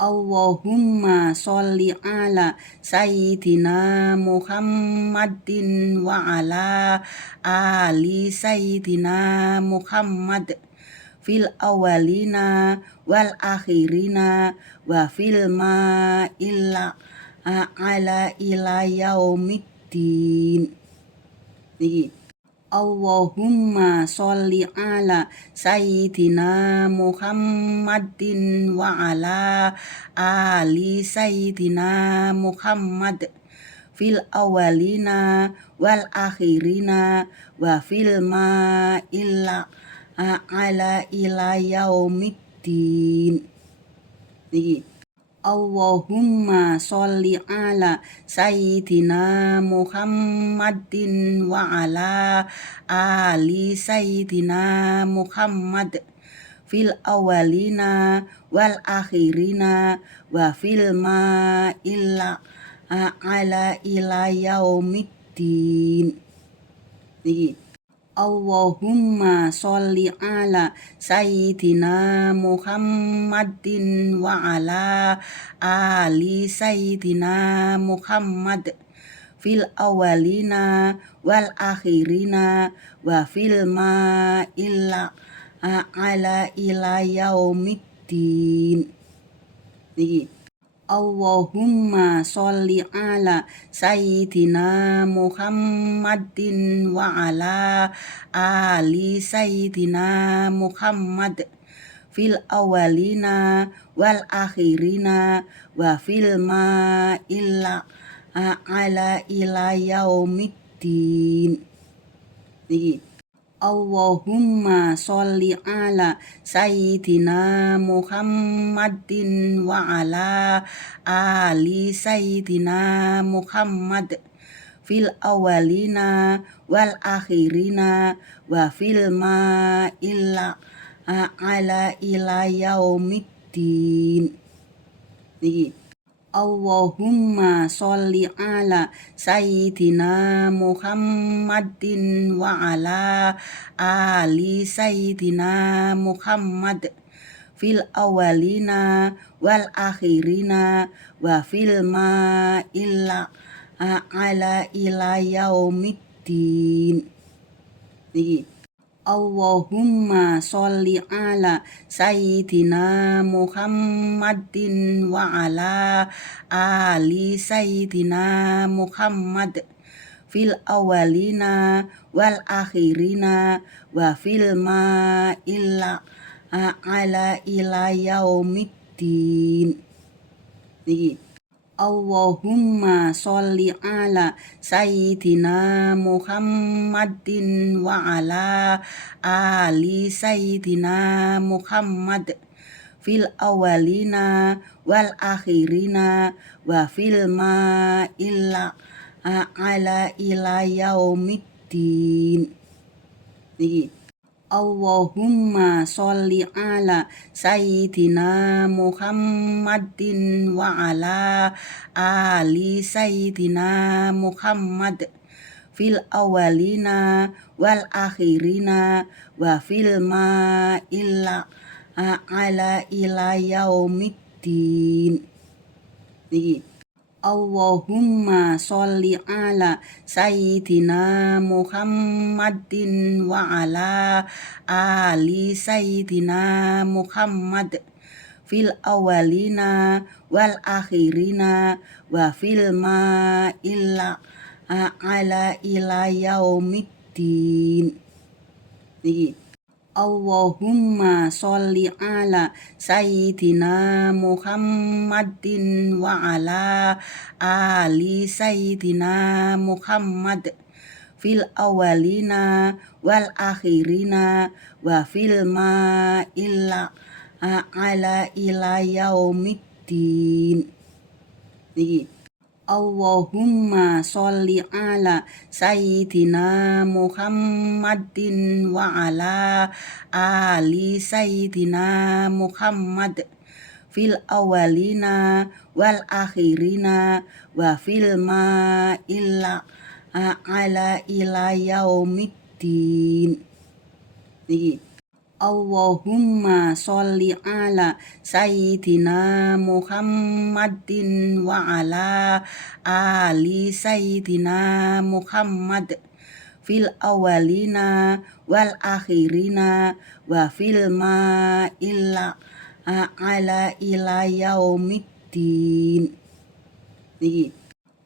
Allahumma sholli ala sayyidina Muhammadin wa ala ali sayyidina Muhammad fil awalina wal akhirina wa fil ma'ila ala ila yaumiddin. Niki. Allahumma sholli ala sayyidina Muhammadin wa ala ali sayyidina Muhammad fil awalina wal akhirina wa fil ma'ila ala ila yaumiddin. Niki. Allahumma sholli ala sayyidina Muhammadin wa ala ali sayyidina Muhammad fil awalina wal akhirina wa fil ma'ila ala ila yaumiddin. Niki. Allahumma sholli ala sayyidina Muhammadin wa ala ali sayyidina Muhammad fil awalina wal akhirina wa fil ma'ila ala ila yaumiddin. Niki. Allahumma sholli ala sayyidina Muhammadin wa ala ali sayyidina Muhammad fil awalina wal akhirina wa fil ma'ila ala ila yaumiddin. Niki. Allahumma sholli ala sayyidina Muhammadin wa ala ali sayyidina Muhammad fil awalina wal akhirina wa fil ma'ila ala ila yaumiddin. Niki. Allahumma sholli ala sayyidina Muhammadin wa ala ali sayyidina Muhammad fil awalina wal akhirina wa fil ma'ila ala ila yaumiddin. Niki. Allahumma sholli ala sayyidina Muhammadin wa ala ali sayyidina Muhammad fil awalina wal akhirina wa fil ma'ila ala ila yaumiddin. Niki. Allahumma sholli ala sayyidina Muhammadin wa ala ali sayyidina Muhammad fil awalina wal akhirina wa fil ma'ila ala ila yaumiddin. Niki. Allahumma sholli ala sayyidina Muhammadin wa ala ali sayyidina Muhammad fil awalina wal akhirina wa fil ma'ila ala ila yaumiddin. Niki. Allahumma sholli ala sayyidina Muhammadin wa ala ali sayyidina Muhammad fil awalina wal akhirina wa fil ma'ila ala ila yaumiddin. Niki. Allahumma sholli ala sayyidina Muhammadin wa ala ali sayyidina Muhammad fil awalina wal akhirina wa fil ma'ila ala ila yaumiddin. Niki. Allahumma sholli ala sayyidina Muhammadin wa ala ali sayyidina Muhammad fil awalina wal akhirina wa fil ma'ila ala ila yaumiddin. Niki. Allahumma sholli ala sayyidina Muhammadin wa ala ali sayyidina Muhammad fil awalina wal akhirina wa fil ma'illa ala ila yaumiddin. Niki.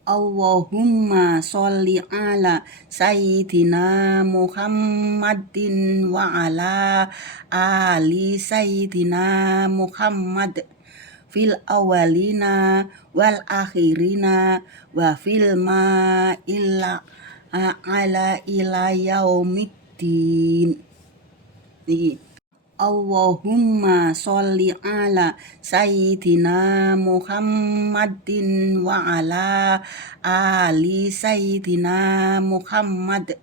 Allahumma sholli ala sayyidina Muhammadin wa ala ali sayyidina Muhammad fil awalina wal akhirina wa fil ma'illa ala ila yaumiddin. Niki. Allahumma sholli ala sayyidina Muhammadin wa ala ali sayyidina Muhammad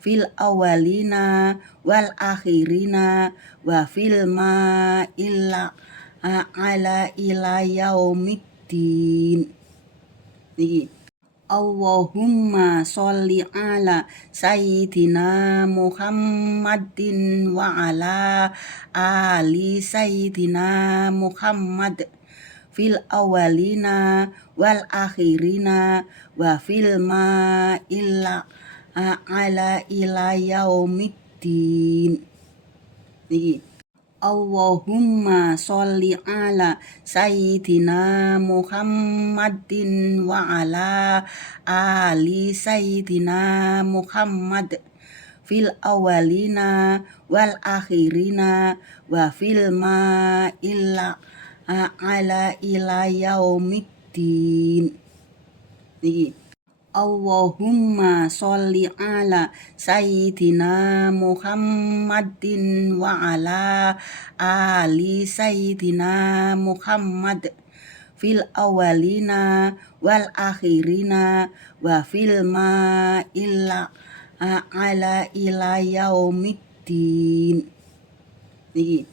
fil awalina wal akhirina wa fil ma'illa ala ila yaumiddin. Niki. Allahumma sholli ala sayyidina Muhammadin wa ala ali sayyidina Muhammad fil awalina wal akhirina wa fil ma'illa ala ila yaumiddin. Niki. Allahumma sholli ala sayyidina Muhammadin wa ala ali sayyidina Muhammad fil awalina wal akhirina wa fil ma'illa ala ila yaumiddin. Niki. Allahumma sholli ala sayyidina Muhammadin wa ala ali sayyidina Muhammad fil awalina wal akhirina wa fil ma'illa ala ila yaumiddin. Niki.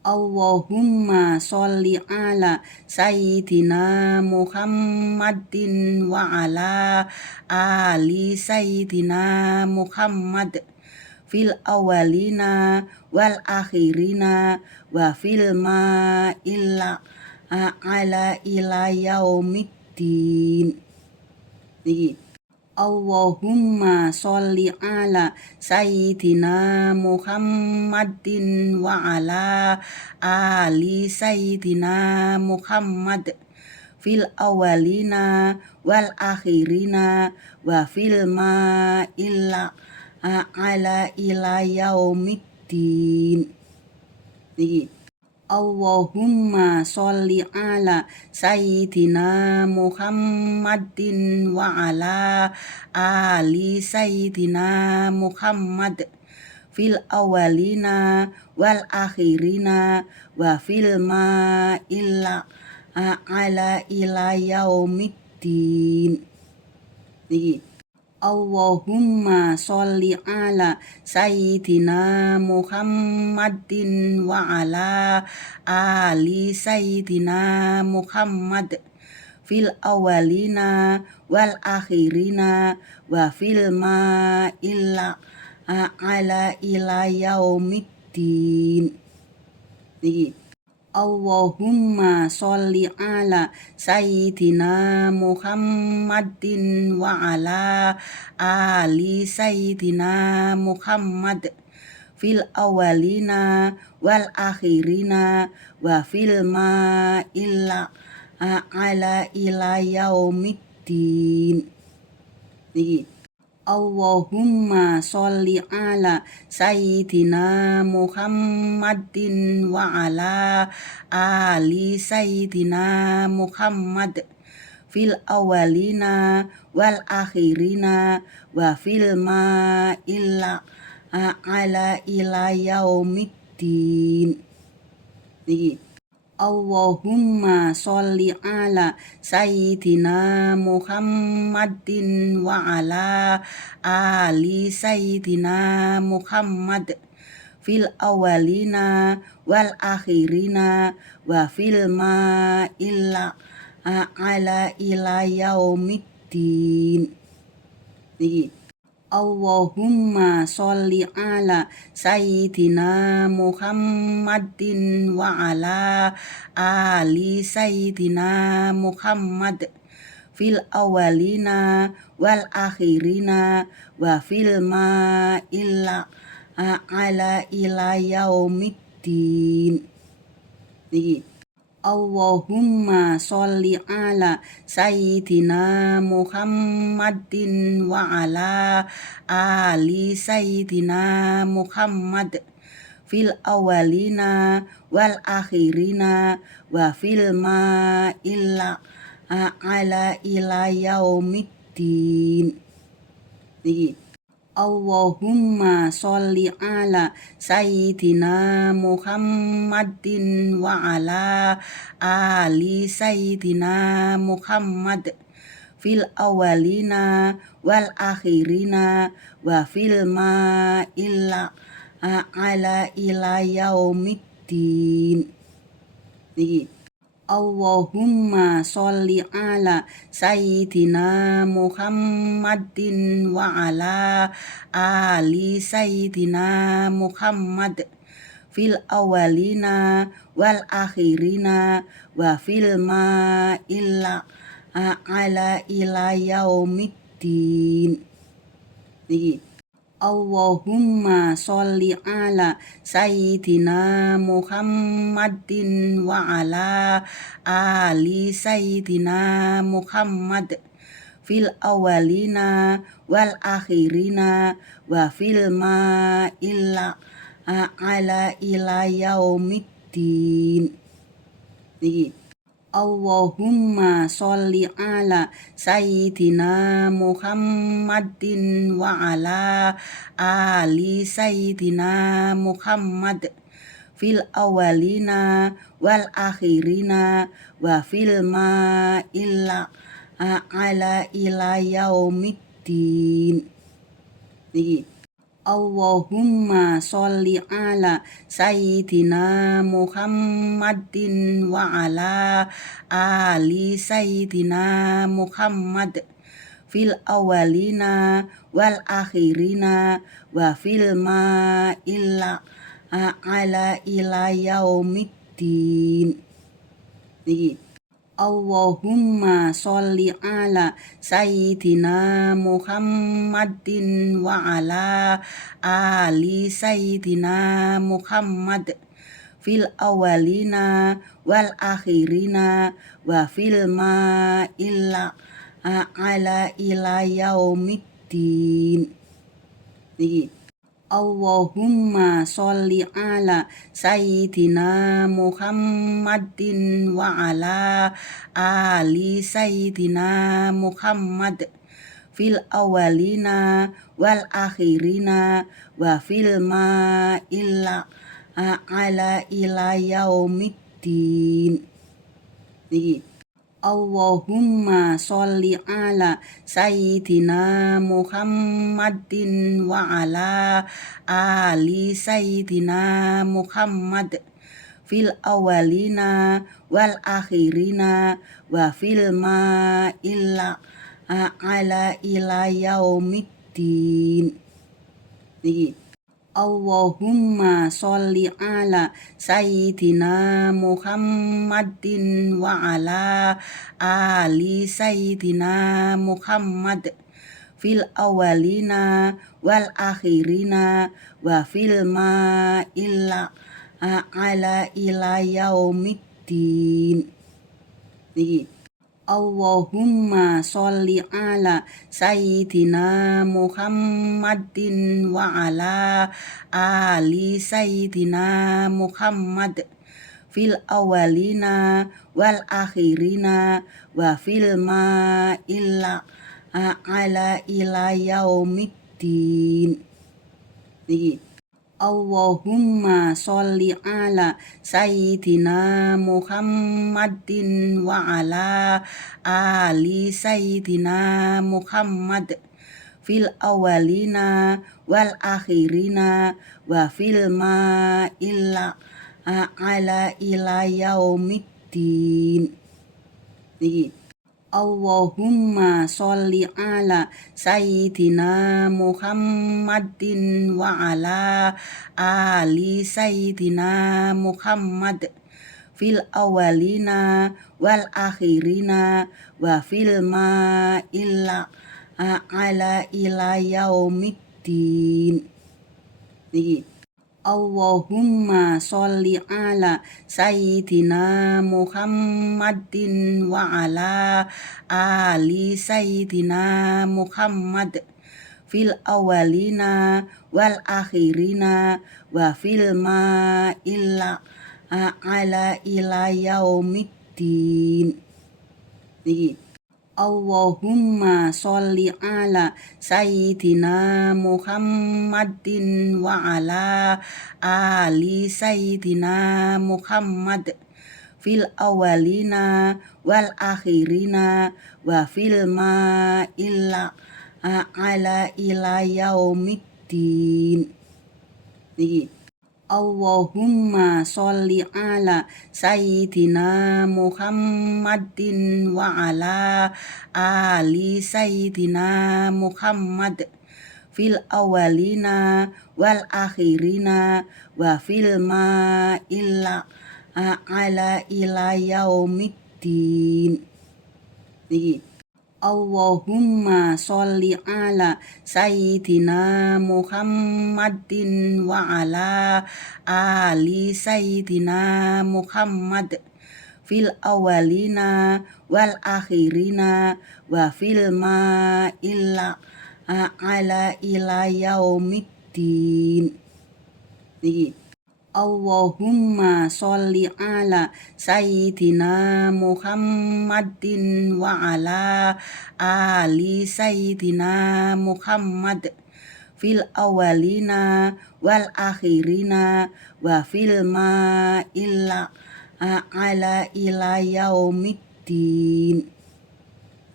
Allahumma sholli ala sayyidina Muhammadin wa ala ali sayyidina Muhammad fil awalina wal akhirina wa fil ma'illa ala ila yaumiddin. Niki. Allahumma sholli ala sayyidina Muhammadin wa ala ali sayyidina Muhammad fil awalina wal akhirina wa fil ma'illa ala ila yaumiddin. Niki. Allahumma sholli ala sayyidina Muhammadin wa ala ali sayyidina Muhammad fil awalina wal akhirina wa fil ma'illa ala ila yaumiddin. Niki. Allahumma sholli ala sayyidina Muhammadin wa ala ali sayyidina Muhammad fil awalina wal akhirina wa fil ma'illa ala ila yaumiddin. Niki. Allahumma sholli ala sayyidina Muhammadin wa ala ali sayyidina Muhammad fil awalina wal akhirina wa fil ma'illa ala ila yaumiddin. Niki. Allahumma sholli ala sayyidina Muhammadin wa ala ali sayyidina Muhammad fil awalina wal akhirina wa fil ma'illa ala ila yaumiddin. Niki. Allahumma sholli ala sayyidina Muhammadin wa ala ali sayyidina Muhammad fil awalina wal akhirina wa fil ma'illa ala ila yaumiddin. Niki. Allahumma sholli ala sayyidina Muhammadin wa ala ali sayyidina Muhammad fil awalina wal akhirina wa fil ma'ila ala ila yaumiddin. Niki. Allahumma sholli ala sayyidina Muhammadin wa ala ali sayyidina Muhammad fil awalina wal akhirina wa fil ma'ila ala ila yaumiddin. Niki. Allahumma sholli ala sayyidina Muhammadin wa ala ali sayyidina Muhammad fil awalina wal akhirina wa fil ma'ila ala ila yaumiddin. Niki. Allahumma sholli ala sayyidina Muhammadin wa ala ali sayyidina Muhammad fil awalina wal akhirina wa fil ma'ila ala ila yaumiddin. Niki. Allahumma sholli ala sayyidina Muhammadin wa ala ali sayyidina Muhammad fil awalina wal akhirina wa fil ma'ila ala ila yaumiddin. Niki. Allahumma sholli ala sayyidina Muhammadin wa ala ali sayyidina Muhammad fil awalina wal akhirina wa fil ma'ila ala ila yaumiddin. Niki. Allahumma sholli ala sayyidina Muhammadin wa ala ali sayyidina Muhammad fil awalina wal akhirina wa fil ma'ila ala ila yaumiddin. Niki. Allahumma sholli ala sayyidina Muhammadin wa ala ali sayyidina Muhammad fil awalina wal akhirina wa fil ma'ila ala ila yaumiddin. Niki. Allahumma sholli ala sayyidina Muhammadin wa ala ali sayyidina Muhammad fil awalina wal akhirina wa fil ma'ila ala ila yaumiddin. Niki. Allahumma sholli ala sayyidina Muhammadin wa ala ali sayyidina Muhammad fil awalina wal akhirina wa fil ma'ila ala ila yaumiddin. Niki. Allahumma sholli ala sayyidina Muhammadin wa ala ali sayyidina Muhammad fil awalina wal akhirina wa fil ma'ila ala ila yaumiddin. Niki. Allahumma sholli ala sayyidina Muhammadin wa ala ali sayyidina Muhammad fil awalina wal akhirina wa fil ma'ila ala ila yaumiddin. Niki. Allahumma sholli ala sayyidina Muhammadin wa ala ali sayyidina Muhammad fil awalina wal akhirina wa fil ma'ila ala ila yaumiddin. Niki. Allahumma sholli ala sayyidina Muhammadin wa ala ali sayyidina Muhammad fil awalina wal akhirina wa fil ma'ila ala ila yaumiddin. Niki. Allahumma sholli ala sayyidina Muhammadin wa ala ali sayyidina Muhammad fil awalina wal akhirina wa fil ma'ila ala ila yaumiddin. Niki. Allahumma sholli ala sayyidina Muhammadin wa ala ali sayyidina Muhammad fil awalina wal akhirina wa fil ma'ila ala ila yaumiddin. Niki. Allahumma sholli ala sayyidina Muhammadin wa ala ali sayyidina Muhammad fil awalina wal akhirina wa fil ma'ila ala ila yaumiddin. Niki. Allahumma sholli ala sayyidina Muhammadin wa ala ali sayyidina Muhammad fil awalina wal akhirina wa fil ma'ila ala ila yaumiddin. Niki. Allahumma sholli ala sayyidina Muhammadin wa ala ali sayyidina Muhammad fil awalina wal akhirina wa fil ma'ila ala ila yaumiddin.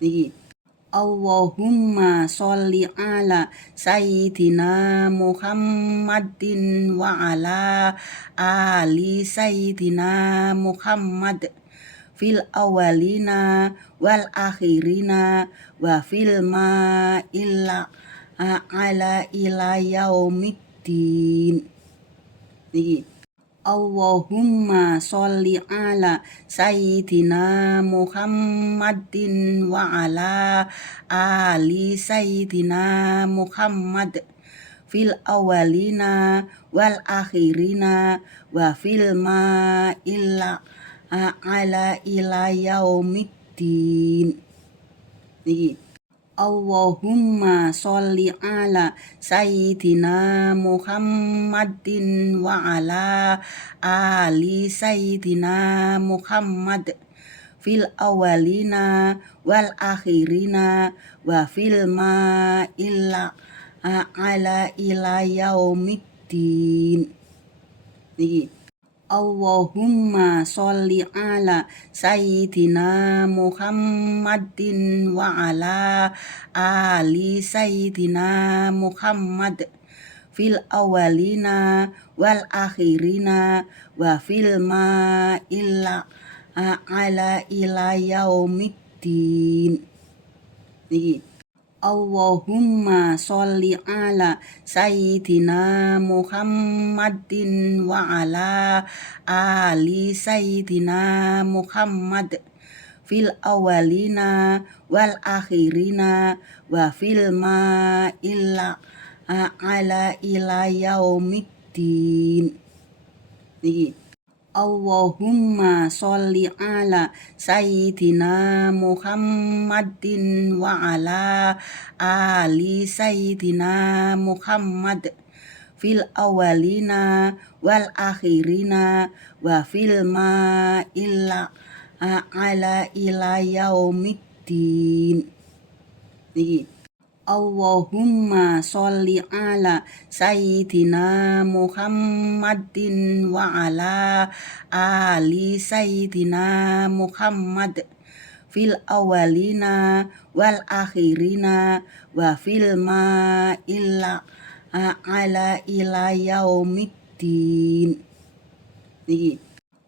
Niki. Allahumma sholli ala sayyidina Muhammadin wa ala ali sayyidina Muhammad fil awalina wal akhirina wa fil ma'ila ala ila yaumiddin. Niki. Allahumma sholli ala sayyidina Muhammadin wa ala ali sayyidina Muhammad fil awalina wal akhirina wa fil ma'ila ala ila yaumiddin. Niki. Allahumma sholli ala sayyidina Muhammadin wa ala ali sayyidina Muhammad fil awalina wal akhirina wa fil ma'ila ala ila yaumiddin. Niki. Allahumma sholli ala sayyidina Muhammadin wa ala ali sayyidina Muhammad fil awalina wal akhirina wa fil ma'ila ala ila yaumiddin. Niki. Allahumma sholli ala sayyidina Muhammadin wa ala ali sayyidina Muhammad fil awalina wal akhirina wa fil ma'ila ala ila yaumiddin. Niki. Allahumma sholli ala sayyidina Muhammadin wa ala ali sayyidina Muhammad fil awalina wal akhirina wa fil ma'ila ala ila yaumiddin. Niki. Allahumma sholli ala sayyidina Muhammadin wa ala ali sayyidina Muhammad fil awalina wal akhirina wa fil ma'ila ala ila yaumiddin. Niki.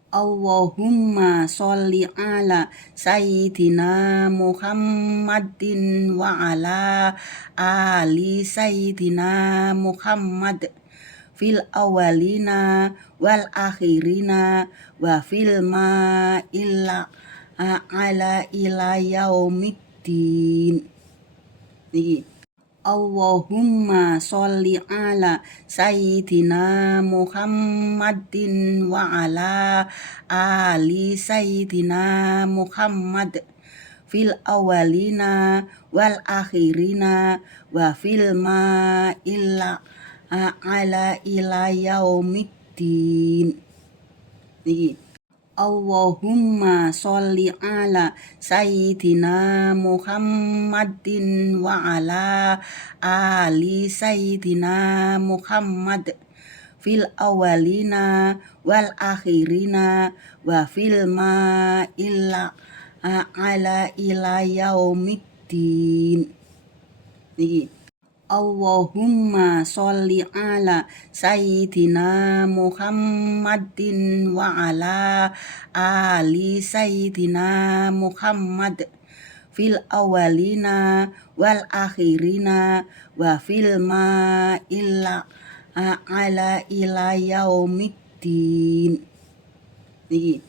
Allahumma sholli ala sayyidina Muhammadin wa ala ali sayyidina Muhammad fil awalina wal akhirina wa fil ma'ila ala ila yaumiddin. Niki. Allahumma sholli ala sayyidina Muhammadin wa ala ali sayyidina Muhammad fil awalina wal akhirina wa fil ma'ila ala ila yaumiddin. Niki. Allahumma sholli ala sayyidina Muhammadin wa ala ali sayyidina Muhammad fil awalina wal akhirina wa fil ma'ila ala ila yaumiddin. Niki. Allahumma sholli ala sayyidina Muhammadin wa ala ali sayyidina Muhammad fil awalina wal akhirina wa fil ma'ila ala ila yaumiddin. Niki.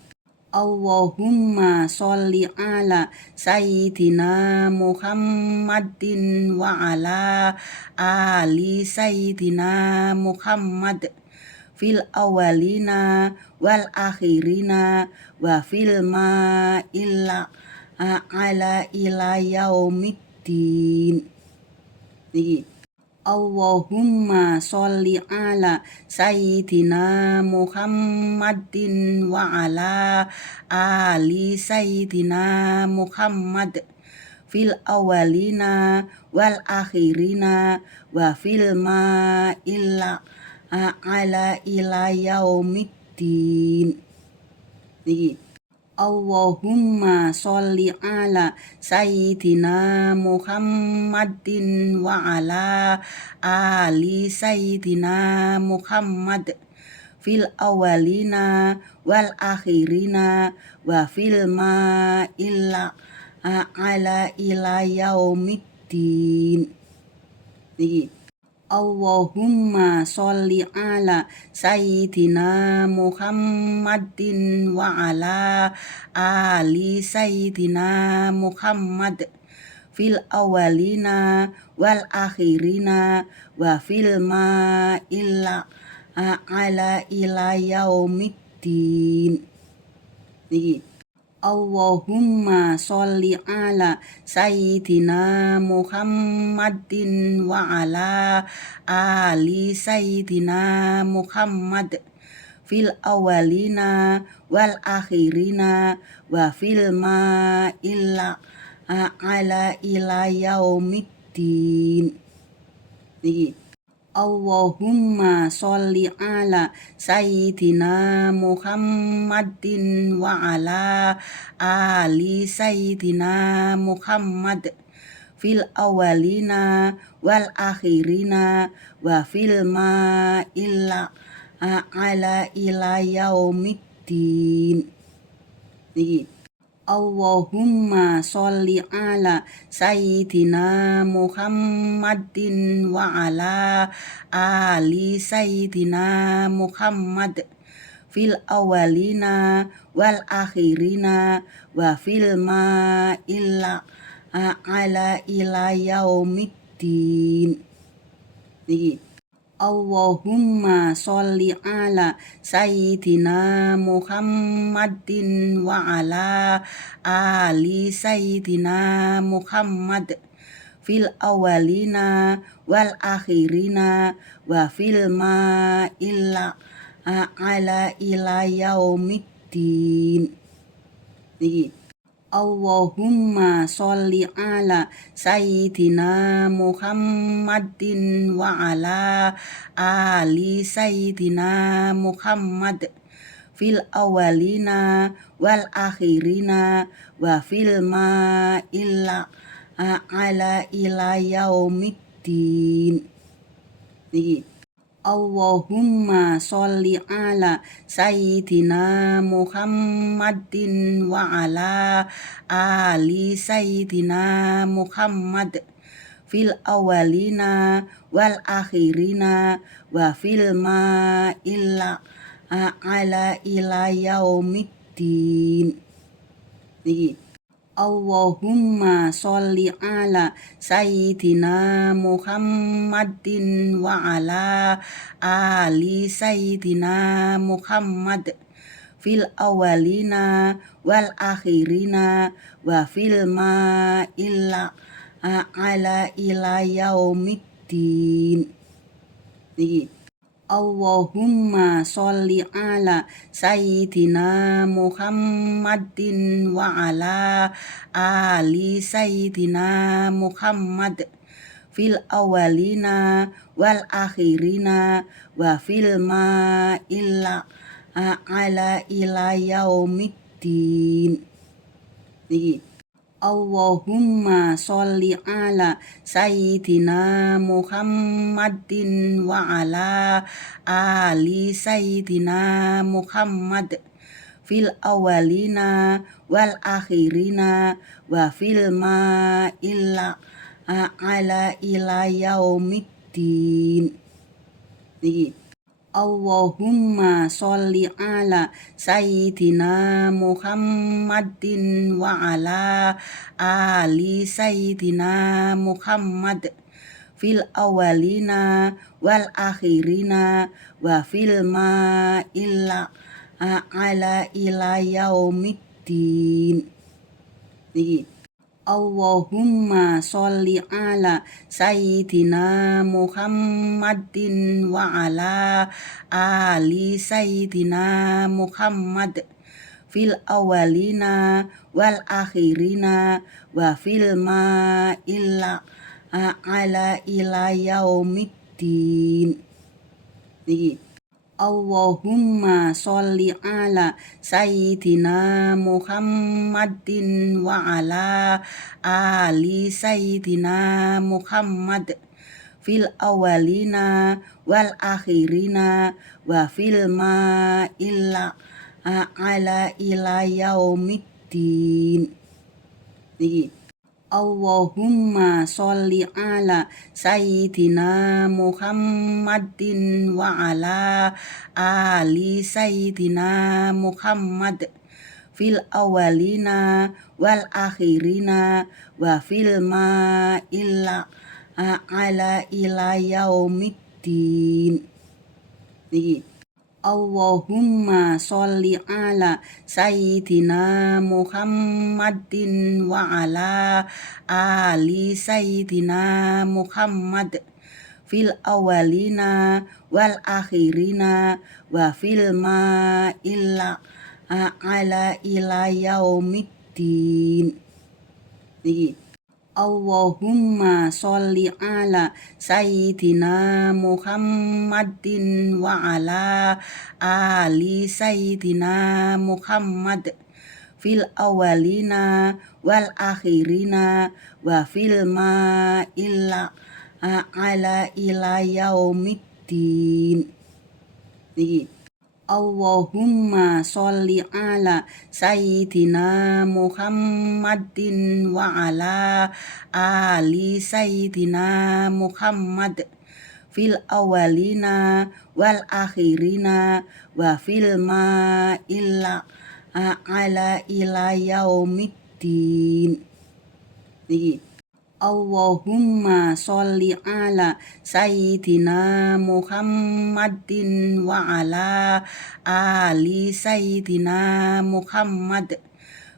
Allahumma sholli ala sayyidina Muhammadin wa ala ali sayyidina Muhammad fil awalina wal akhirina wa fil ma'ila ala ila yaumiddin. Niki. Allahumma sholli ala sayyidina Muhammadin wa ala ali sayyidina Muhammad fil awalina wal akhirina wa fil ma'ila ala ila yaumiddin. Niki. Allahumma sholli ala sayyidina Muhammadin wa ala ali sayyidina Muhammad fil awalina wal akhirina wa fil ma'ila ala ila yaumiddin. Niki. Allahumma sholli ala sayyidina Muhammadin wa ala ali sayyidina Muhammad fil awalina wal akhirina wa fil ma'ila ala ila yaumiddin. Niki. Allahumma sholli ala sayyidina Muhammadin wa ala ali sayyidina Muhammad fil awalina wal akhirina wa fil ma'ila ala ila yaumiddin. Niki. Allahumma sholli ala sayyidina Muhammadin wa ala ali sayyidina Muhammad fil awalina wal akhirina wa fil ma'ila ala ila yaumiddin. Niki. Allahumma sholli ala sayyidina Muhammadin wa ala ali sayyidina Muhammad fil awalina wal akhirina wa fil ma'ila ala ila yaumiddin. Niki. Allahumma sholli ala sayyidina Muhammadin wa ala ali sayyidina Muhammad fil awalina wal akhirina wa fil ma'ila ala ila yaumiddin. Niki. Allahumma sholli ala sayyidina Muhammadin wa ala ali sayyidina Muhammad fil awalina wal akhirina wa fil ma'ila ala ila yaumiddin. Niki. Allahumma sholli ala sayyidina Muhammadin wa ala ali sayyidina Muhammad fil awalina wal akhirina wa fil ma illa ala ila yaumiddin. Niki. Allahumma sholli ala sayyidina Muhammadin wa ala ali sayyidina Muhammad fil awalina wal akhirina wa fil ma illa ala ila yaumiddin. Niki. Allahumma sholli ala sayyidina Muhammadin wa ala ali sayyidina Muhammad fil awalina wal akhirina wa fil ma illa ala ila yaumiddin. Niki. Allahumma sholli ala sayyidina Muhammadin wa ala ali sayyidina Muhammad fil awalina wal akhirina wa fil ma illa ala ila yaumiddin. Niki. Allahumma sholli ala sayyidina Muhammadin wa ala ali sayyidina Muhammad fil awalina wal akhirina wa fil ma illa ala ila yaumiddin. Niki. Allahumma sholli ala sayyidina Muhammadin wa ala ali sayyidina Muhammad fil awalina wal akhirina wa fil ma illa ala ila yaumiddin. Niki. Allahumma sholli ala sayyidina Muhammadin wa ala ali sayyidina Muhammad fil awalina wal akhirina wa fil ma illa ala ila yaumiddin. Niki. Allahumma sholli ala sayyidina Muhammadin wa ala ali sayyidina Muhammad fil awalina wal akhirina wa fil ma illa ala ila yaumiddin. Niki. Allahumma sholli ala sayyidina Muhammadin wa ala ali sayyidina Muhammad fil awalina wal akhirina wa fil ma illa ala ila yaumiddin. Niki. Allahumma sholli ala sayyidina Muhammadin wa ala ali sayyidina Muhammad fil awalina wal akhirina wa fil ma illa ala ila yaumiddin. Niki. Allahumma sholli ala sayyidina Muhammadin wa ala ali sayyidina Muhammad fil awalina wal akhirina wa fil ma illa ala ila yaumiddin. Niki. Allahumma sholli ala sayyidina Muhammadin wa ala ali sayyidina Muhammad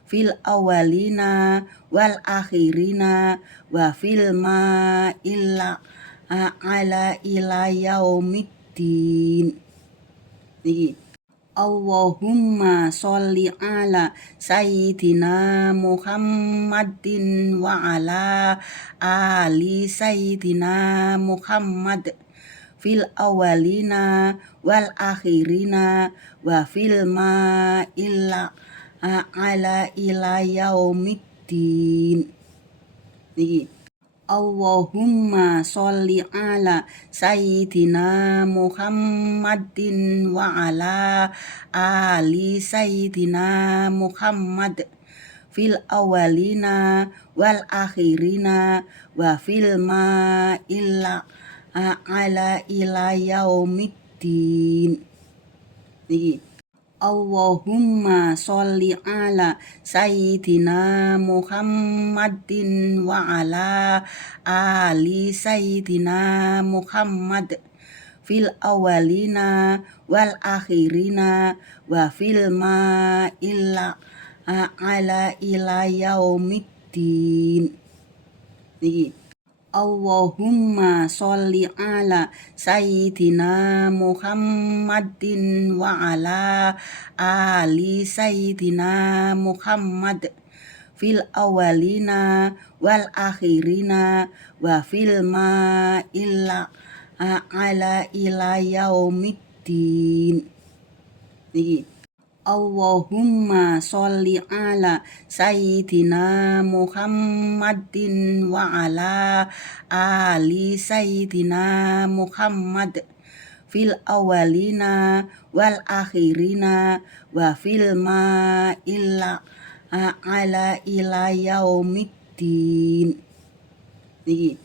fil awalina wal akhirina wa fil ma illa ala ila yaumiddin. Niki. Allahumma sholli ala sayyidina Muhammadin wa ala ali sayyidina Muhammad fil awalina wal akhirina wa fil ma illa ala ila yaumiddin. Niki. Allahumma sholli ala sayyidina Muhammadin wa ala ali sayyidina Muhammad fil awalina wal akhirina wa fil ma'ila ala ila yaumiddin. Niki. Allahumma sholli ala sayyidina Muhammadin wa ala ali sayyidina Muhammad fil awalina wal akhirina wa fil ma'ila ala ila yaumiddin. Niki. Allahumma sholli ala sayyidina Muhammadin wa ala ali sayyidina Muhammad fil awalina wal akhirina wa fil ma'ila ala ila yaumiddin. Niki. Allahumma sholli ala sayyidina Muhammadin wa ala ali sayyidina Muhammad fil awalina wal akhirina wa fil ma'ila ala ila yaumiddin. Niki.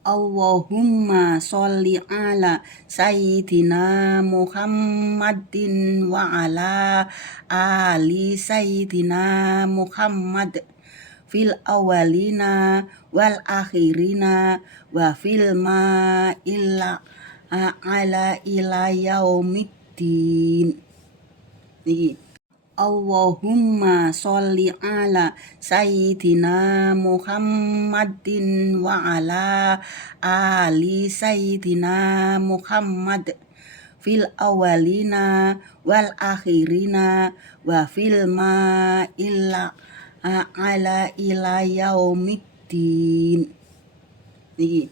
Allahumma sholli ala sayyidina Muhammadin wa ala ali sayyidina Muhammad fil awalina wal akhirina wa fil ma'ila ala ila yaumiddin. Niki. Allahumma sholli ala sayyidina Muhammadin wa ala ali sayyidina Muhammad fil awalina wal akhirina wa fil ma'ila ala ila yaumiddin. Niki.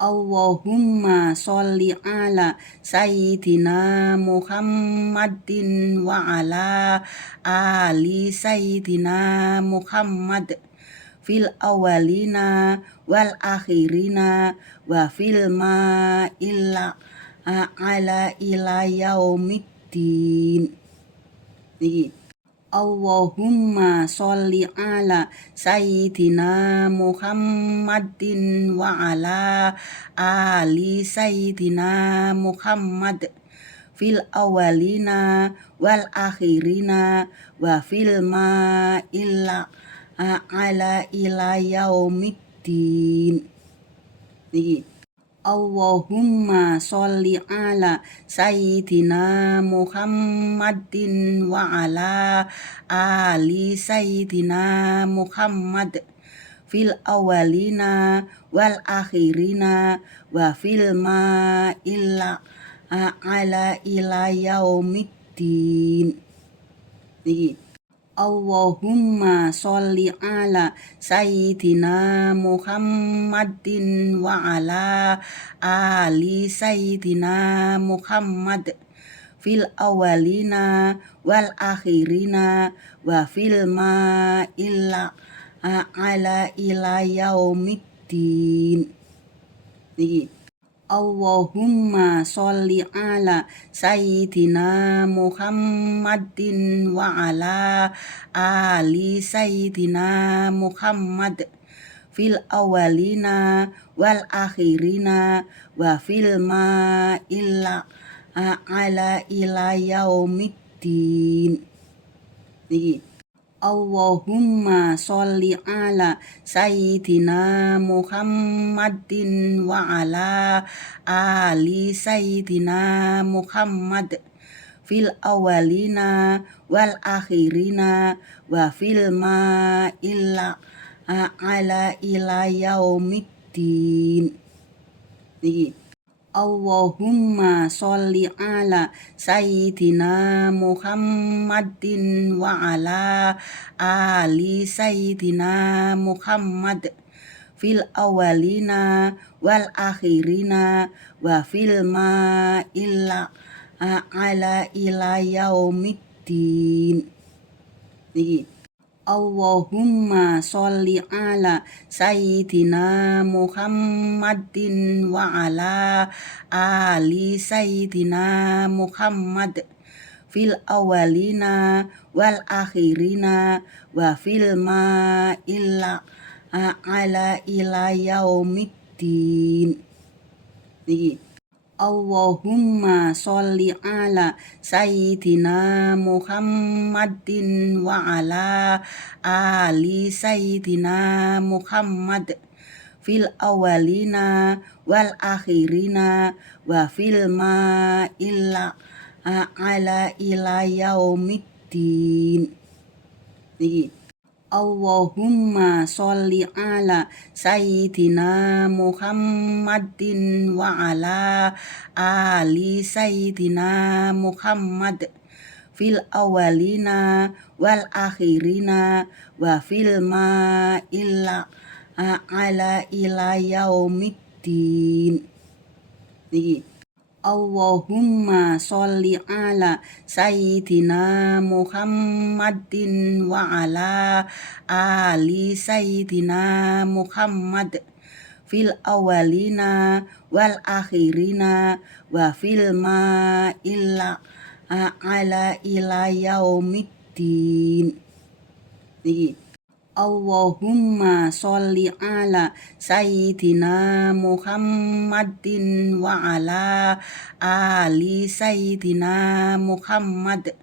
Allahumma sholli ala sayyidina Muhammadin wa ala ali sayyidina Muhammad fil awalina wal akhirina wa fil ma'ila ala ila yaumiddin. Niki. Allahumma sholli ala sayyidina Muhammadin wa ala ali sayyidina Muhammad fil awalina wal akhirina wa fil ma'ila ala ila yaumiddin. Niki. Allahumma sholli ala sayyidina Muhammadin wa ala ali sayyidina Muhammad fil awalina wal akhirina wa fil ma'ila ala ila yaumiddin. Niki. Allahumma sholli ala sayyidina Muhammadin wa ala ali sayyidina Muhammad fil awalina wal akhirina wa fil ma'ila ala ila yaumiddin. Niki. Allahumma sholli ala sayyidina Muhammadin wa ala ali sayyidina Muhammad fil awalina wal akhirina wa fil ma'ila ala ila yaumiddin. Niki. Allahumma sholli ala sayyidina Muhammadin wa ala ali sayyidina Muhammad fil awalina wal akhirina wa fil ma'ila ala ila yaumiddin. Niki. Allahumma sholli ala sayyidina Muhammadin wa ala ali sayyidina Muhammad fil awalina wal akhirina wa fil ma'ila ala ila yaumiddin. Niki. Allahumma sholli ala sayyidina Muhammadin wa ala ali sayyidina Muhammad fil awalina wal akhirina wa fil ma'ila ala ila yaumiddin. Niki. Allahumma sholli ala sayyidina Muhammadin wa ala ali sayyidina Muhammad fil awalina wal akhirina wa fil ma'ila ala ila yaumiddin. Niki. Allahumma sholli ala sayyidina Muhammadin wa ala ali sayyidina Muhammad fil awalina wal akhirina wa fil ma'ila ala ila yaumiddin. Niki. Allahumma sholli ala sayyidina Muhammadin wa ala ali sayyidina Muhammad fil awalina wal akhirina wa fil ma'ila ala ila yaumiddin. Niki. Allahumma sholli ala sayyidina Muhammadin wa ala ali sayyidina Muhammad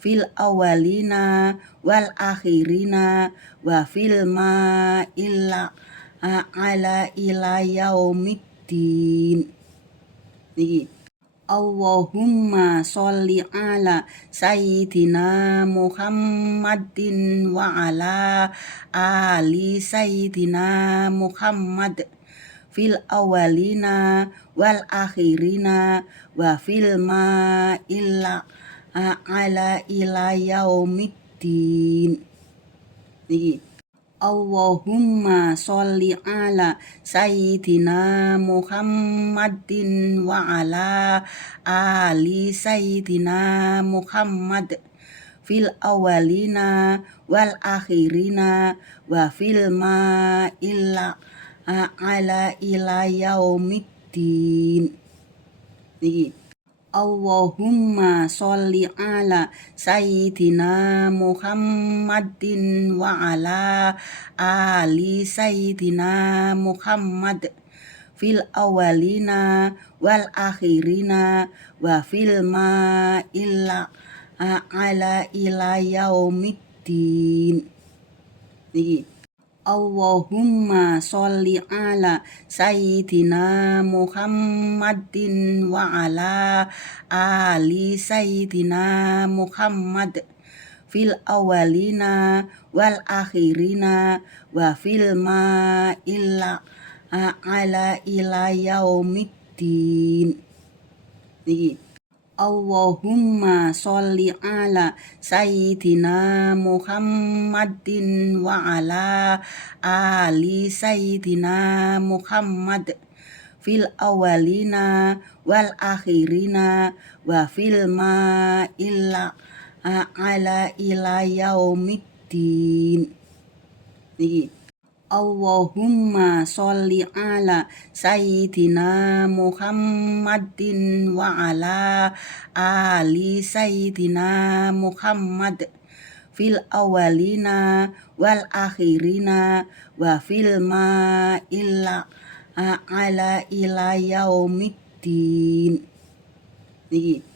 fil awalina wal akhirina wa fil ma'ila ala ila yaumiddin. Niki. Allahumma sholli ala sayyidina Muhammadin wa ala ali sayyidina Muhammad fil awalina wal akhirina wa fil ma'ila ala ila yaumiddin. Niki. Allahumma sholli ala sayyidina Muhammadin wa ala ali sayyidina Muhammad fil awalina wal akhirina wa fil ma'ila ala ila yaumiddin. Niki. Allahumma sholli ala sayyidina Muhammadin wa ala ali sayyidina Muhammad fil awalina wal akhirina wa fil ma'ila ala ila yaumiddin. Niki. Allahumma sholli ala sayyidina Muhammadin wa ala ali sayyidina Muhammad fil awalina wal akhirina wa fil ma'ila ala ila yaumiddin. Niki. Allahumma sholli ala sayyidina Muhammadin wa ala ali sayyidina Muhammad fil awalina wal akhirina wa fil ma'ila ala ila yaumiddin. Niki. Allahumma sholli ala sayyidina Muhammadin wa ala ali sayyidina Muhammad fil awalina wal akhirina wa fil ma'ila ala ila yaumiddin. Niki.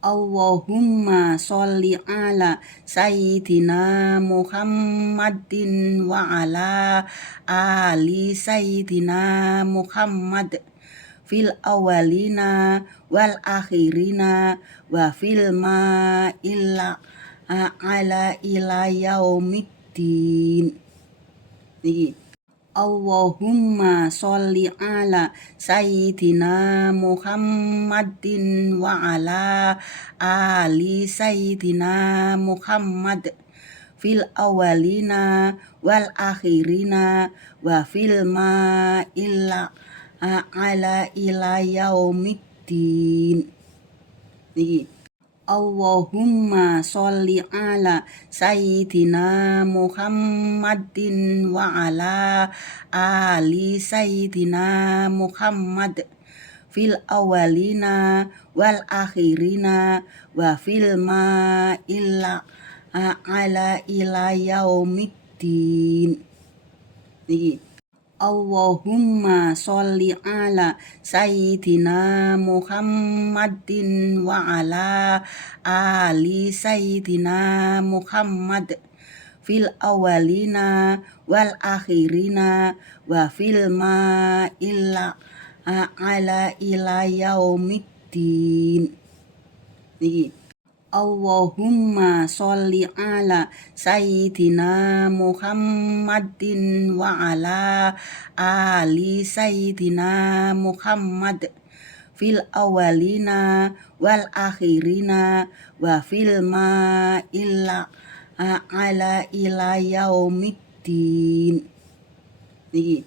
Allahumma sholli ala sayyidina Muhammadin wa ala ali sayyidina Muhammad fil awalina wal akhirina wa fil ma'ila ala ila yaumiddin. Niki. Allahumma sholli ala sayyidina Muhammadin wa ala ali sayyidina Muhammad fil awalina wal akhirina wa fil ma'ila ala ila yaumiddin. Niki. Allahumma sholli ala sayyidina Muhammadin wa ala ali sayyidina Muhammad fil awalina wal akhirina wa fil ma'ila ala ila yaumiddin. Niki. Allahumma sholli ala sayyidina Muhammadin wa ala ali sayyidina Muhammad fil awalina wal akhirina wa fil ma'ila ala ila yaumiddin. Niki. Allahumma sholli ala sayyidina Muhammadin wa ala ali sayyidina Muhammad fil awalina wal akhirina wa fil ma'ila ala ila yaumiddin. Niki.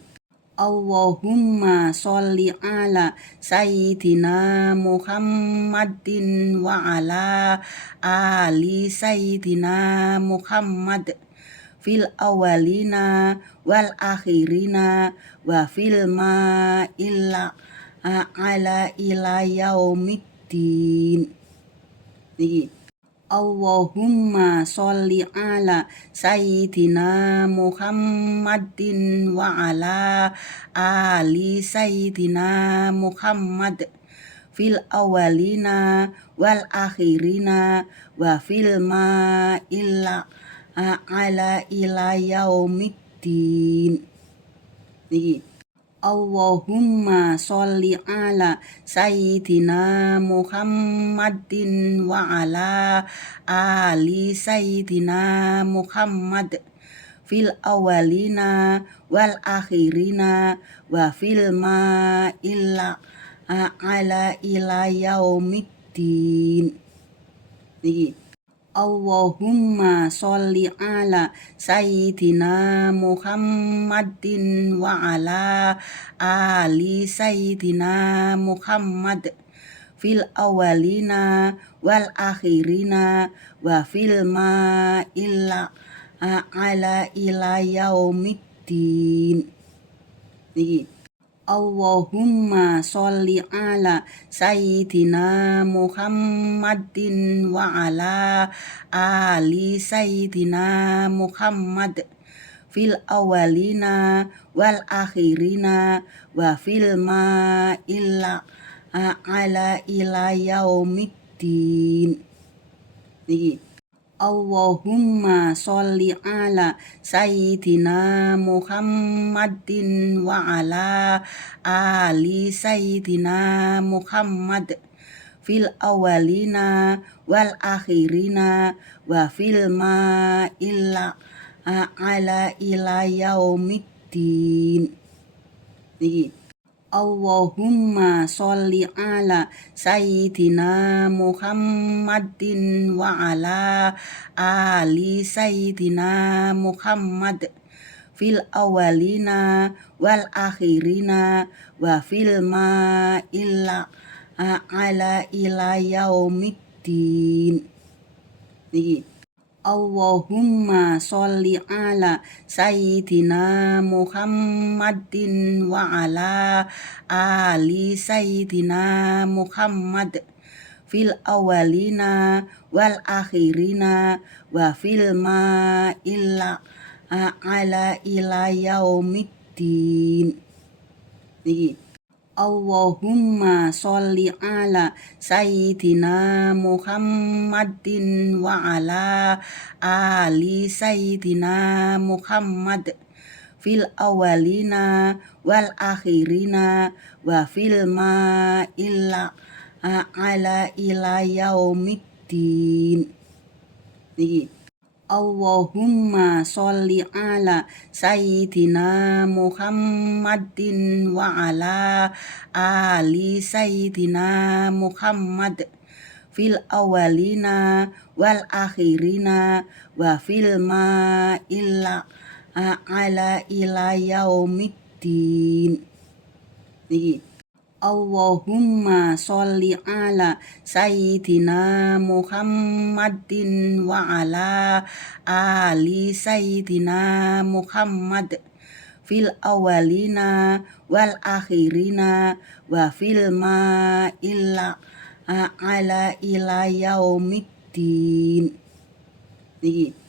Allahumma sholli ala sayyidina Muhammadin wa ala ali sayyidina Muhammad fil awalina wal akhirina wa fil ma'ila ala ila yaumiddin. Niki. Allahumma sholli ala sayyidina Muhammadin wa ala ali sayyidina Muhammad fil awalina wal akhirina wa fil ma'ila ala ila yaumiddin. Niki. Allahumma sholli ala sayyidina Muhammadin wa ala ali sayyidina Muhammad fil awalina wal akhirina wa fil ma'ila ala ila yaumiddin. Niki. Allahumma sholli ala sayyidina Muhammadin wa ala ali sayyidina Muhammad fil awalina wal akhirina wa fil ma'ila ala ila yaumiddin. Niki. Allahumma sholli ala sayyidina Muhammadin wa ala ali sayyidina Muhammad fil awalina wal akhirina wa fil ma'ila ala ila yaumiddin. Niki. Allahumma sholli ala sayyidina Muhammadin wa ala ali sayyidina Muhammad fil awalina wal akhirina wa fil ma'ila ala ila yaumiddin. Niki. Allahumma sholli ala sayyidina Muhammadin wa ala ali sayyidina Muhammad fil awalina wal akhirina wa fil ma'ila ala ila yaumiddin. Niki. Allahumma sholli ala sayyidina Muhammadin wa ala ali sayyidina Muhammad fil awalina wal akhirina wa fil ma'ila ala ila yaumiddin. Niki. Allahumma sholli ala sayyidina Muhammadin wa ala ali sayyidina Muhammad fil awalina wal akhirina wa fil ma'ila ala ila yaumiddin. Niki. Allahumma sholli ala sayyidina Muhammadin wa ala ali sayyidina Muhammad fil awalina wal akhirina wa fil ma'ila ala ila yaumiddin. Niki. Allahumma sholli ala sayyidina Muhammadin wa ala ali sayyidina Muhammad fil awalina wal akhirina wa fil ma'ila ala ila yaumiddin. Niki.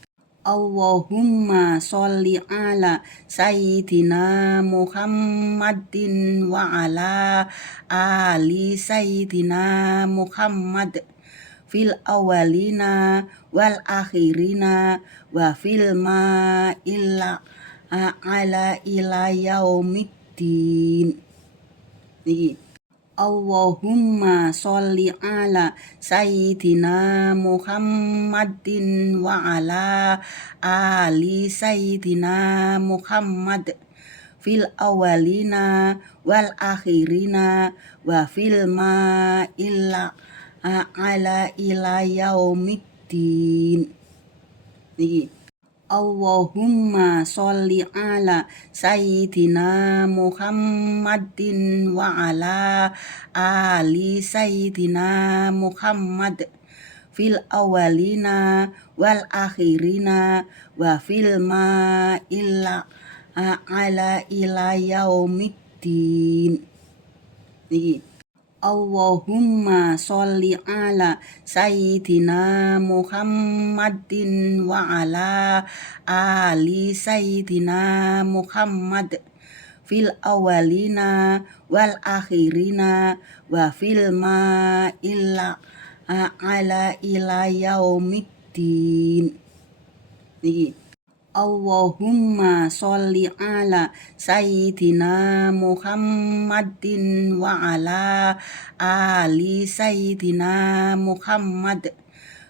Allahumma sholli ala sayyidina Muhammadin wa ala ali sayyidina Muhammad fil awalina wal akhirina wa fil ma'ila ala ila yaumiddin. Niki. Allahumma sholli ala sayyidina Muhammadin wa ala ali sayyidina Muhammad fil awalina wal akhirina wa fil ma'ila ala ila yaumiddin. Niki. Allahumma sholli ala sayyidina Muhammadin wa ala ali sayyidina Muhammad fil awalina wal akhirina wa fil ma'ila ala ila yaumiddin. Niki. Allahumma sholli ala sayyidina Muhammadin wa ala ali sayyidina Muhammad fil awalina wal akhirina wa fil ma'ila ala ila yaumiddin. Niki. Allahumma sholli ala sayyidina Muhammadin wa ala ali sayyidina Muhammad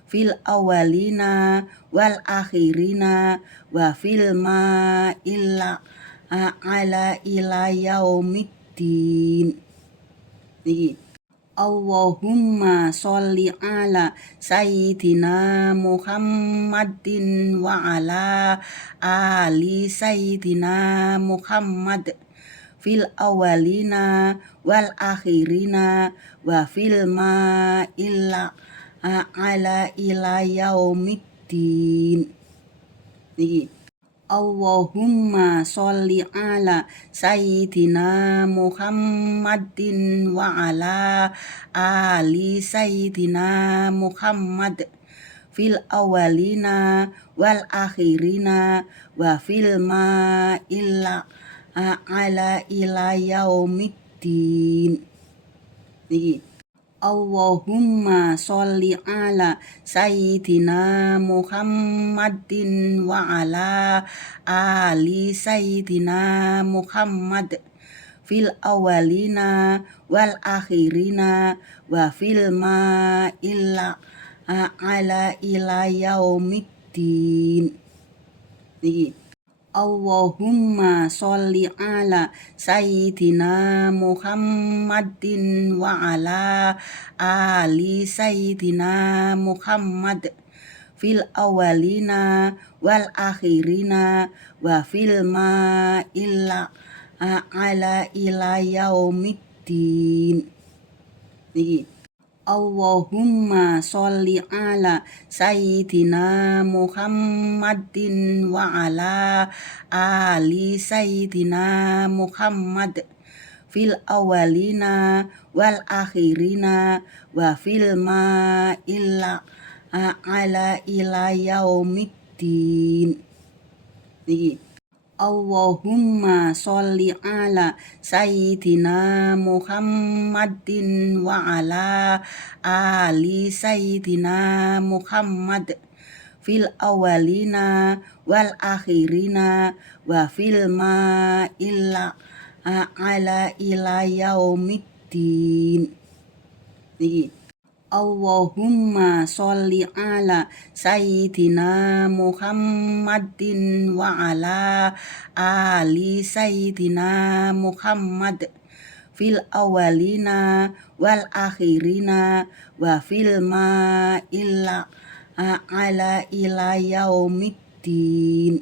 fil awalina wal akhirina wa fil ma'ila ala ila yaumiddin. Niki. Allahumma sholli ala sayyidina Muhammadin wa ala ali sayyidina Muhammad fil awalina wal akhirina wa fil ma'ila ala ila yaumiddin. Niki. Allahumma sholli ala sayyidina Muhammadin wa ala ali sayyidina Muhammad fil awalina wal akhirina wa fil ma'ila ala ila yaumiddin. Niki. Allahumma sholli ala sayyidina Muhammadin wa ala ali sayyidina Muhammad fil awalina wal akhirina wa fil ma'ila ala ila yaumiddin. Niki. Allahumma sholli ala sayyidina Muhammadin wa ala ali sayyidina Muhammad fil awalina wal akhirina wa fil ma'ila ala ila yaumiddin. Niki. Allahumma sholli ala sayyidina Muhammadin wa ala ali sayyidina Muhammad fil awalina wal akhirina wa fil ma'ila ala ila yaumiddin. Niki. Allahumma sholli ala sayyidina Muhammadin wa ala ali sayyidina Muhammad fil awalina wal akhirina wa fil ma'ila ala ila yaumiddin. Niki. Allahumma sholli ala sayyidina Muhammadin wa ala ali sayyidina Muhammad fil awalina wal akhirina wa fil ma'ila ala ila yaumiddin.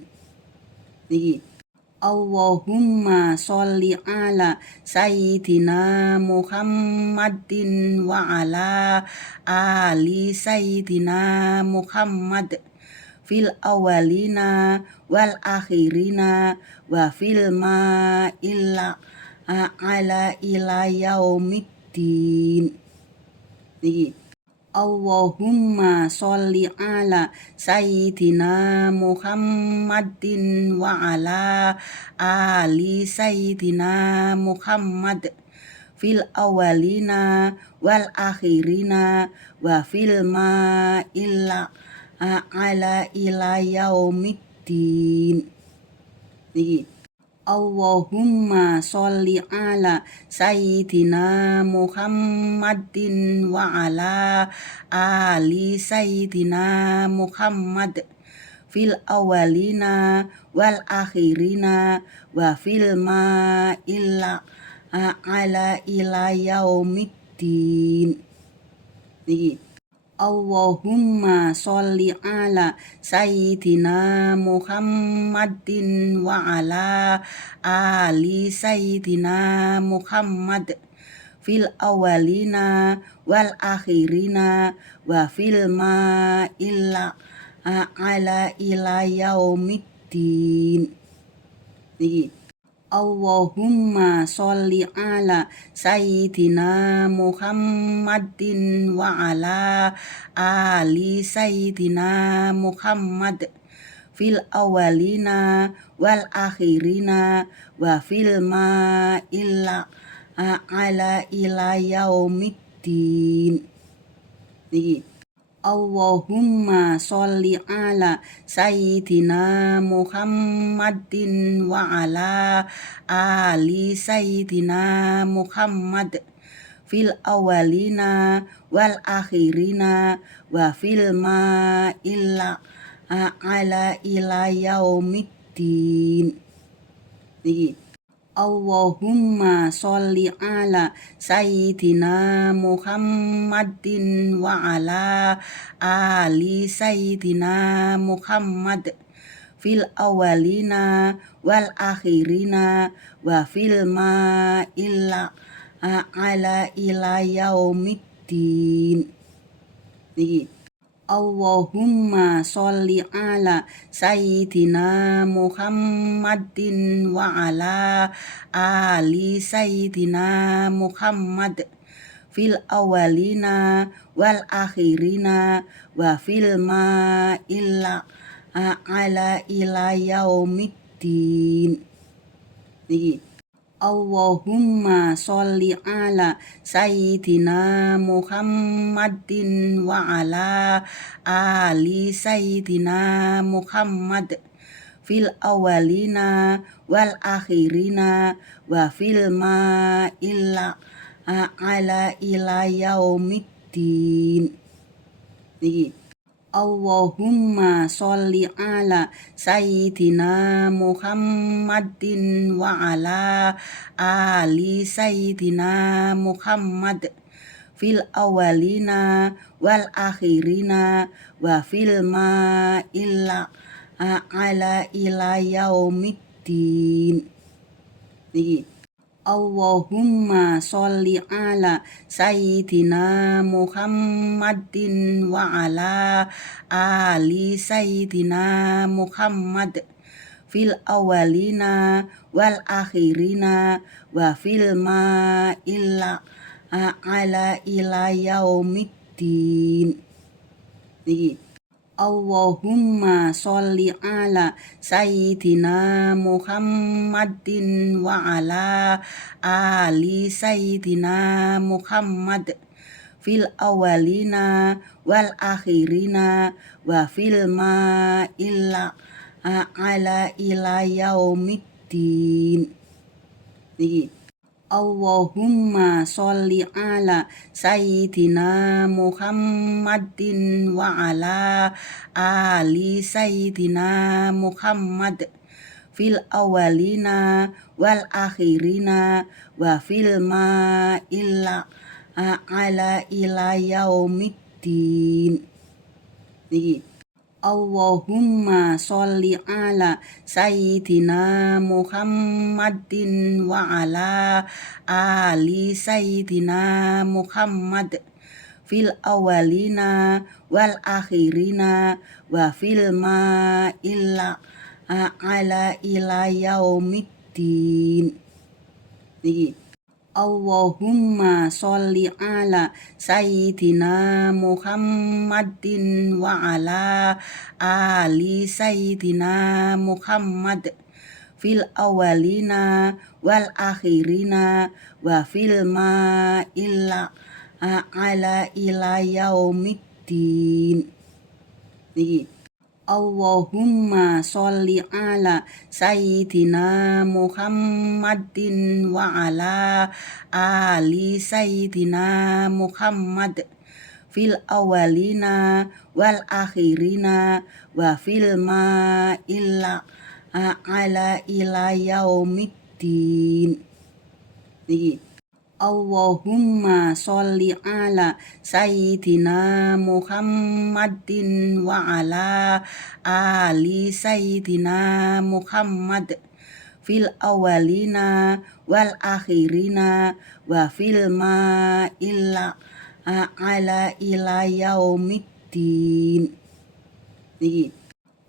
Niki. Allahumma sholli ala sayyidina Muhammadin wa ala ali sayyidina Muhammad fil awalina wal akhirina wa fil ma'illa ala ila yaumiddin. Niki. Allahumma sholli ala sayyidina Muhammadin wa ala ali sayyidina Muhammad fil awalina wal akhirina wa fil ma'illa ala ila yaumiddin. Niki. Allahumma sholli ala sayyidina Muhammadin wa ala ali sayyidina Muhammad fil awalina wal akhirina wa fil ma'illa ala ila yaumiddin. Niki. Allahumma sholli ala sayyidina Muhammadin wa ala ali sayyidina Muhammad fil awalina wal akhirina wa fil ma'illa ala ila yaumiddin. Niki. Allahumma sholli ala sayyidina Muhammadin wa ala ali sayyidina Muhammad fil awalina wal akhirina wa fil ma'illa ala ila yaumiddin. Niki. Allahumma sholli ala sayyidina Muhammadin wa ala ali sayyidina Muhammad fil awalina wal akhirina wa fil ma'illa ala ila yaumiddin. Niki. Allahumma sholli ala sayyidina Muhammadin wa ala ali sayyidina Muhammad fil awalina wal akhirina wa fil ma'illa ala ila yaumiddin. Niki. Allahumma sholli ala sayyidina Muhammadin wa ala ali sayyidina Muhammad fil awalina wal akhirina wa fil ma'illa ala ila yaumiddin. Niki. Allahumma sholli ala sayyidina Muhammadin wa ala ali sayyidina Muhammad fil awalina wal akhirina wa fil ma'illa ala ila yaumiddin. Niki. Allahumma sholli ala sayyidina Muhammadin wa ala ali sayyidina Muhammad fil awalina wal akhirina wa fil ma'illa ala ila yaumiddin. Niki. Allahumma sholli ala sayyidina Muhammadin wa ala ali sayyidina Muhammad fil awalina wal akhirina wa fil ma'illa ala ila yaumiddin. Niki. Allahumma sholli ala sayyidina Muhammadin wa ala ali sayyidina Muhammad fil awalina wal akhirina wa fil ma'illa ala ila yaumiddin. Niki. Allahumma sholli ala sayyidina Muhammadin wa ala ali sayyidina Muhammad fil awalina wal akhirina wa fil ma'illa ala ila yaumiddin. Niki. Allahumma sholli ala sayyidina Muhammadin wa ala ali sayyidina Muhammad fil awalina wal akhirina wa fil ma'ila ala ila yaumiddin. Niki. Allahumma sholli ala sayyidina Muhammadin wa ala ali sayyidina Muhammad fil awalina wal akhirina wa fil ma'ila ala ila yaumiddin. Niki. Allahumma sholli ala sayyidina Muhammadin wa ala ali sayyidina Muhammad fil awalina wal akhirina wa fil ma'ila ala ila yaumiddin. Niki. Allahumma sholli ala sayyidina Muhammadin wa ala ali sayyidina Muhammad fil awalina wal akhirina wa fil ma'ila ala ila yaumiddin. Niki.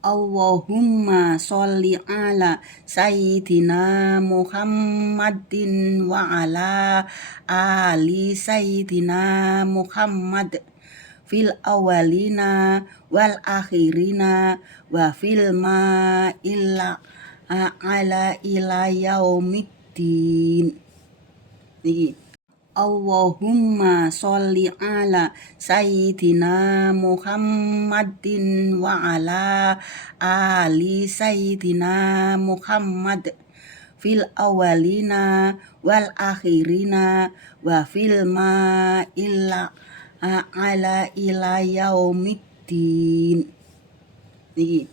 Allahumma sholli ala sayyidina Muhammadin wa ala ali sayyidina Muhammad fil awalina wal akhirina wa fil ma'ila ala ila yaumiddin. Niki. Allahumma sholli ala sayyidina Muhammadin wa ala ali sayyidina Muhammad fil awalina wal akhirina wa fil ma'ila ala ila yaumiddin. Niki.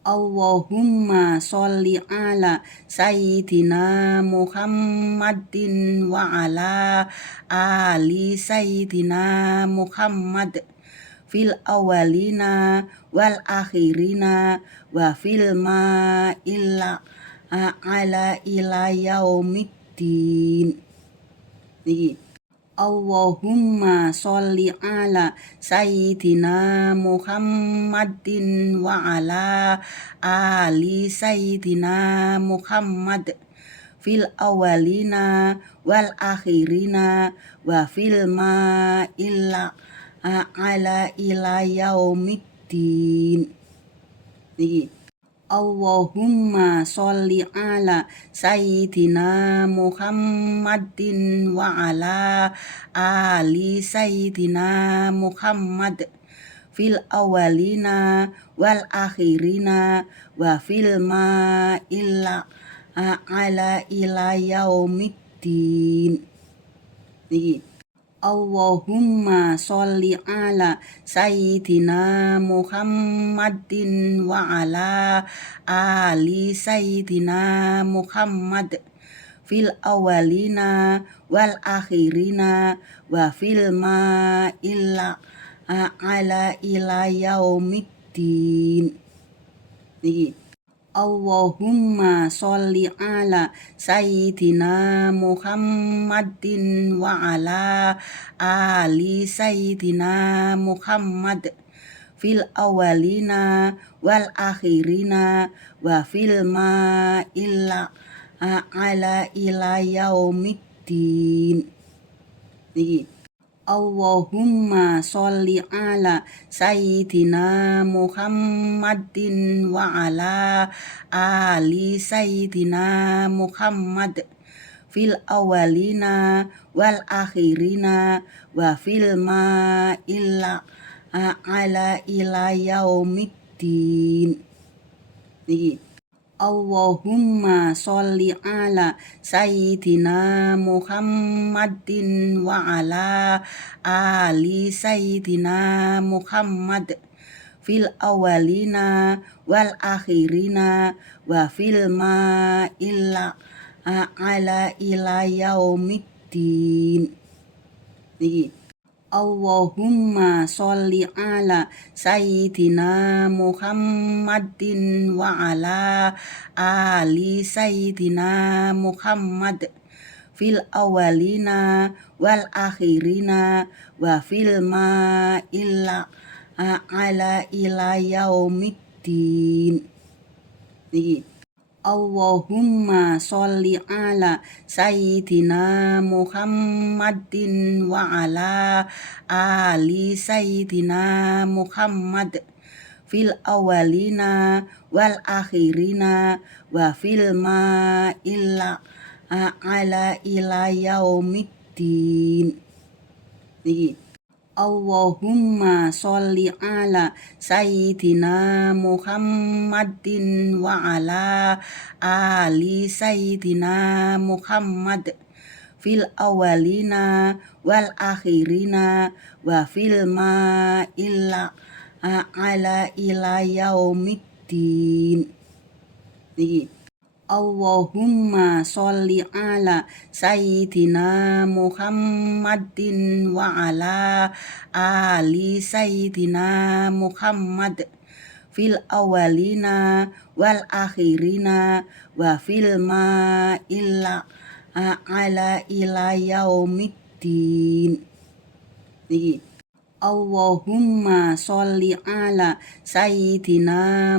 Allahumma sholli ala sayyidina Muhammadin wa ala ali sayyidina Muhammad fil awalina wal akhirina wa fil ma'ila ala ila yaumiddin. Niki. Allahumma sholli ala sayyidina Muhammadin wa ala ali sayyidina Muhammad fil awalina wal akhirina wa fil ma'ila ala ila yaumiddin. Niki. Allahumma sholli ala sayyidina Muhammadin wa ala ali sayyidina Muhammad fil awalina wal akhirina wa fil ma'ila ala ila yaumiddin. Niki. Allahumma sholli ala sayyidina Muhammadin wa ala ali sayyidina Muhammad fil awalina wal akhirina wa fil ma'ila ala ila yaumiddin. Niki. Allahumma sholli ala sayyidina Muhammadin wa ala ali sayyidina Muhammad fil awalina wal akhirina wa fil ma'ila ala ila yaumiddin. Niki. Allahumma sholli ala sayyidina Muhammadin wa ala ali sayyidina Muhammad fil awalina wal akhirina wa fil ma'ila ala ila yaumiddin. Niki. Allahumma sholli ala sayyidina Muhammadin wa ala ali sayyidina Muhammad fil awalina wal akhirina wa fil ma'ila ala ila yaumiddin. Niki. Allahumma sholli ala sayyidina Muhammadin wa ala ali sayyidina Muhammad fil awalina wal akhirina wa fil ma'ila ala ila yaumiddin. Niki. Allahumma sholli ala sayyidina Muhammadin wa ala ali sayyidina Muhammad fil awalina wal akhirina wa fil ma'ila ala ila yaumiddin. Niki. Allahumma sholli ala sayyidina Muhammadin wa ala ali sayyidina Muhammad fil awalina wal akhirina wa fil ma'ila ala ila yaumiddin. Niki. Allahumma sholli ala sayyidina Muhammadin wa ala ali sayyidina Muhammad fil awalina wal akhirina wa fil ma'ila ala ila yaumiddin. Niki. Allahumma sholli ala sayyidina